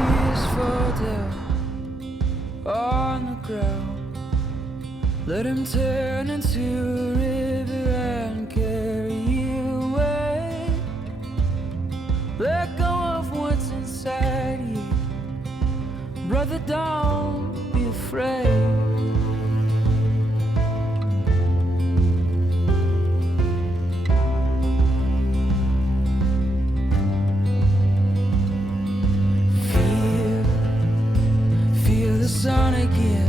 tears fall down on the ground. Let him turn into a river and carry you away. Let go of what's inside you. Brother, don't be afraid. Feel the sun again.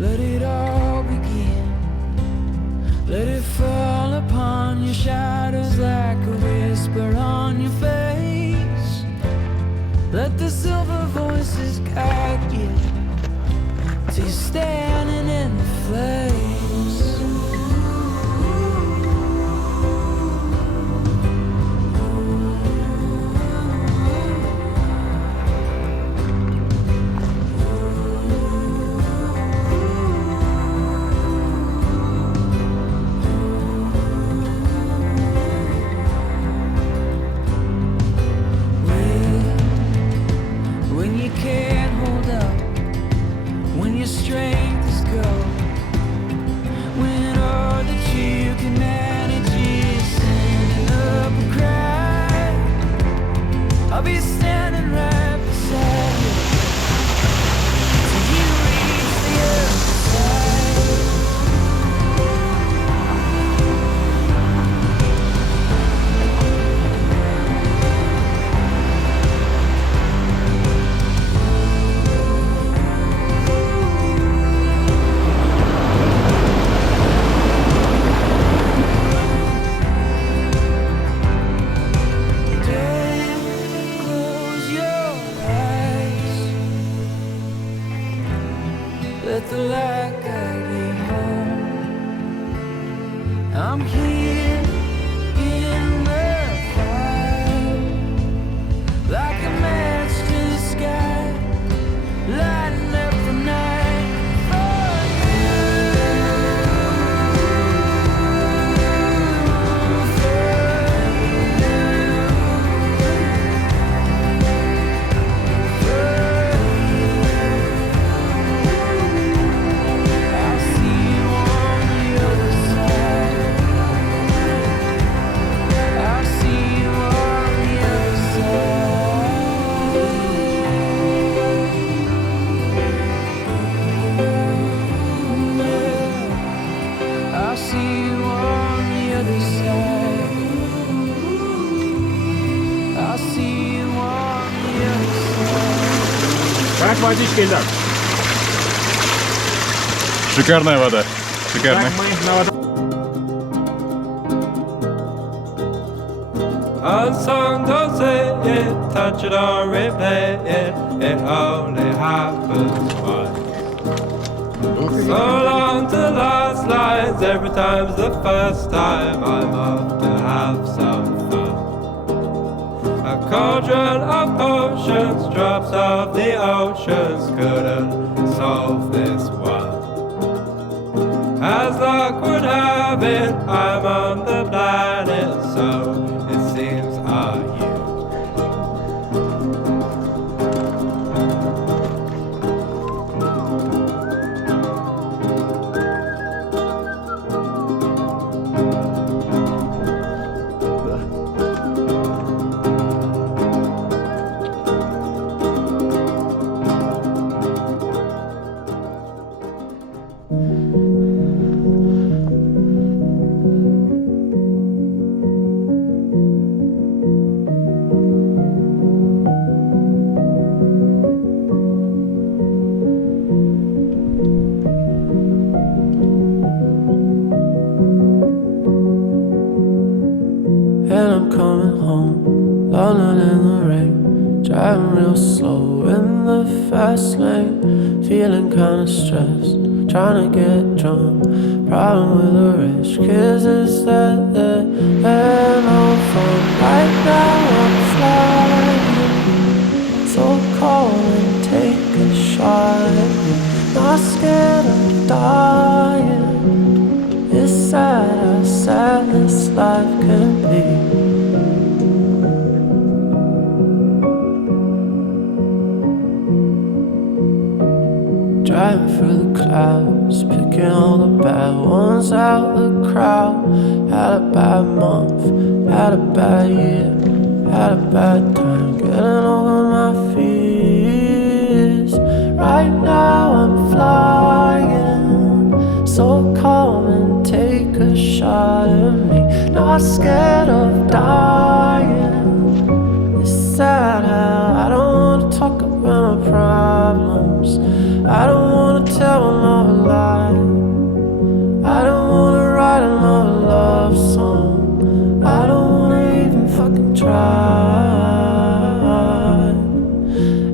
Let it all begin. Let it fall upon your shadows like a whisper on your face. Let the silver voices guide you till you're standing in the flames. Как водичка, Эльдар? Шикарная вода. Шикарная. Так, мы на воду. Unsung, don't say it, touch it or replay it, it only happens once. So long to last lines, every time's the first time. I'm off to have some fun. A cauldron of potions, drops of the oceans couldn't solve this one. As luck would have it, I'm on the planet, so it seems are you. And I'm coming home, London in the rain, driving real slow in the fast lane, feeling kinda stressed, trying to get drunk. Problem with the rich kids is that they're no fun. Right now I'm flying, so call and take a shot. Not scared of dying. It's sad how sad this life can be. driving through the clouds, picking all the bad ones out of the crowd. Had a bad month, had a bad year, had a bad time getting over my fears. Right now I'm flying, so come and take a shot at me. Not scared of dying. It's sad how I don't wanna talk about my problems. I don't wanna tell another lie. I don't wanna write another love song. I don't wanna even fucking try.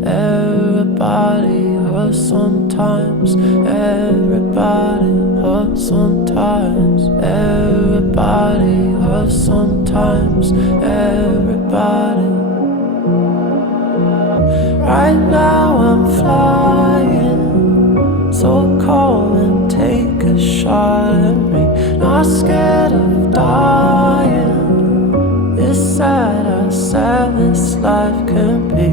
Everybody hurts sometimes. Everybody hurts sometimes. Everybody hurts sometimes. Everybody. Right now I'm flying, so come and take a shot at me. Not scared of dying. It's sad how sad this life can be.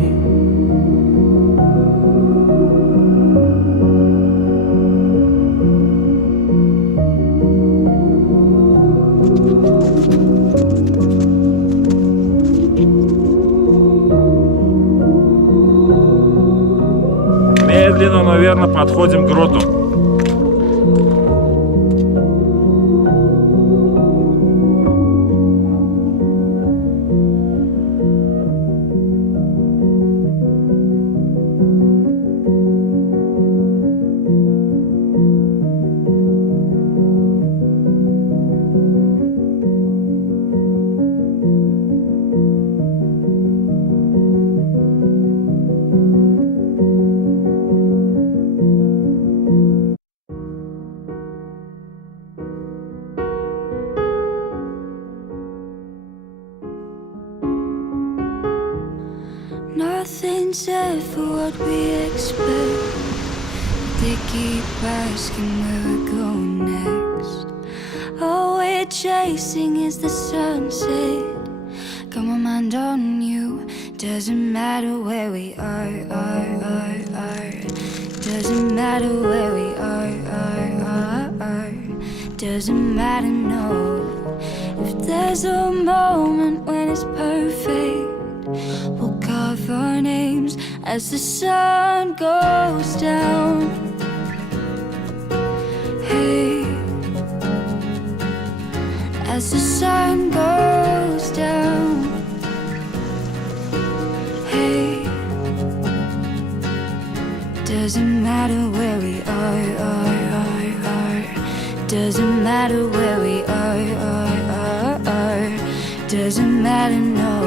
Медленно, но верно подходим к гроту. Nothing's ever what we expect. They keep asking where we're going next. All we're chasing is the sunset. Got my mind on you. Doesn't matter where we are. Doesn't matter where we are. Doesn't matter, no. If there's a moment when it's perfect, we'll carve our names as the sun goes down. Hey, as the sun goes down. Hey, doesn't matter where we are. Doesn't matter where we are. Doesn't matter, no.